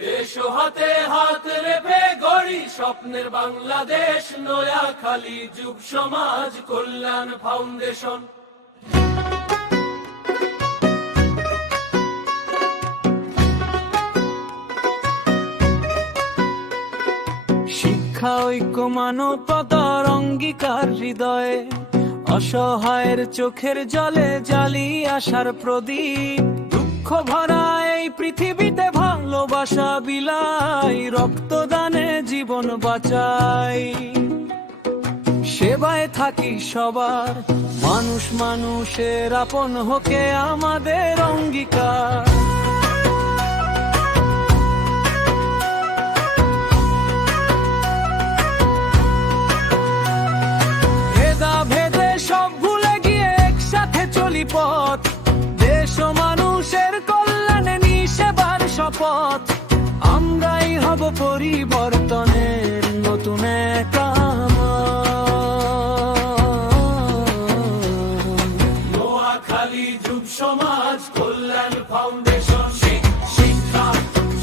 এসো হাতে হাত রেখে গড়ি স্বপ্নের বাংলাদেশ, নোয়াখালী যুব সমাজ কল্যাণ ফাউন্ডেশন। শিক্ষা ঐক্য মানবতার অঙ্গীকার হৃদয়ে, অসহায়ের চোখের জলে জ্বালি আশার প্রদীপ। দুঃখ ভরা এই পৃথিবীতে ভালোবাসা বিলাই, রক্তদানে জীবন বাঁচাই। সেবায় থাকি সবার, মানুষ মানুষের আপন হোকে আমাদের অঙ্গীকার। পথ দেশ ও মানুষের কল্যাণে নিঃসেবার শপথ, আমরাই হব পরিবর্তনের নতুন এক নোয়াখালী যুব সমাজ কল্যাণ ফাউন্ডেশন। শিক্ষা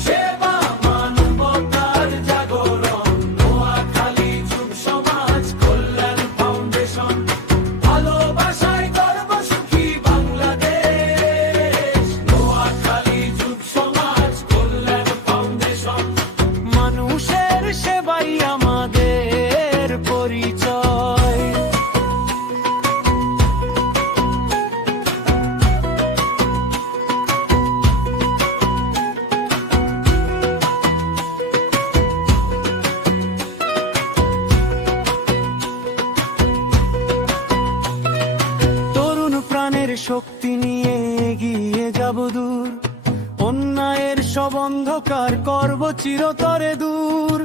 সেবা মানবতার জাগরণ, নোয়াখালী যুব সমাজ কল্যাণ ফাউন্ডেশন। ভালোবাসায় সেবাই আমাদের পরিচয়। তরুণ প্রাণের শক্তি নিয়ে এগিয়ে যাব দূর, অন্যায়ের সব অন্ধকার করব চিরতরে দূর।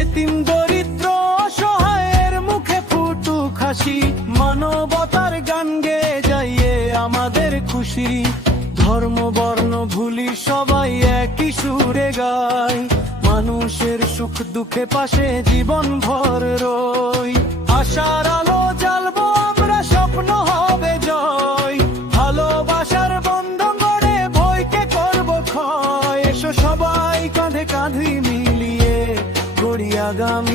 এতিম দরিদ্র অসহায়ের মুখে ফুটুক হাসি, মানবতার গান গেয়ে যাইয়ে আমাদের খুশি। ধর্ম বর্ণ ভুলি সবাই একই সুরে গাই, মানুষের সুখ দুঃখে পাশে জীবন ভর রই। আশার আলো জ্বালবো আমরা, স্বপ্ন হবে জয়। ভালোবাসার বন্ধন গড়ে ভয়কে করব ক্ষয়। এসো সবাই কাঁধে কাঁধে মিলিয়ে গড়ি আগামী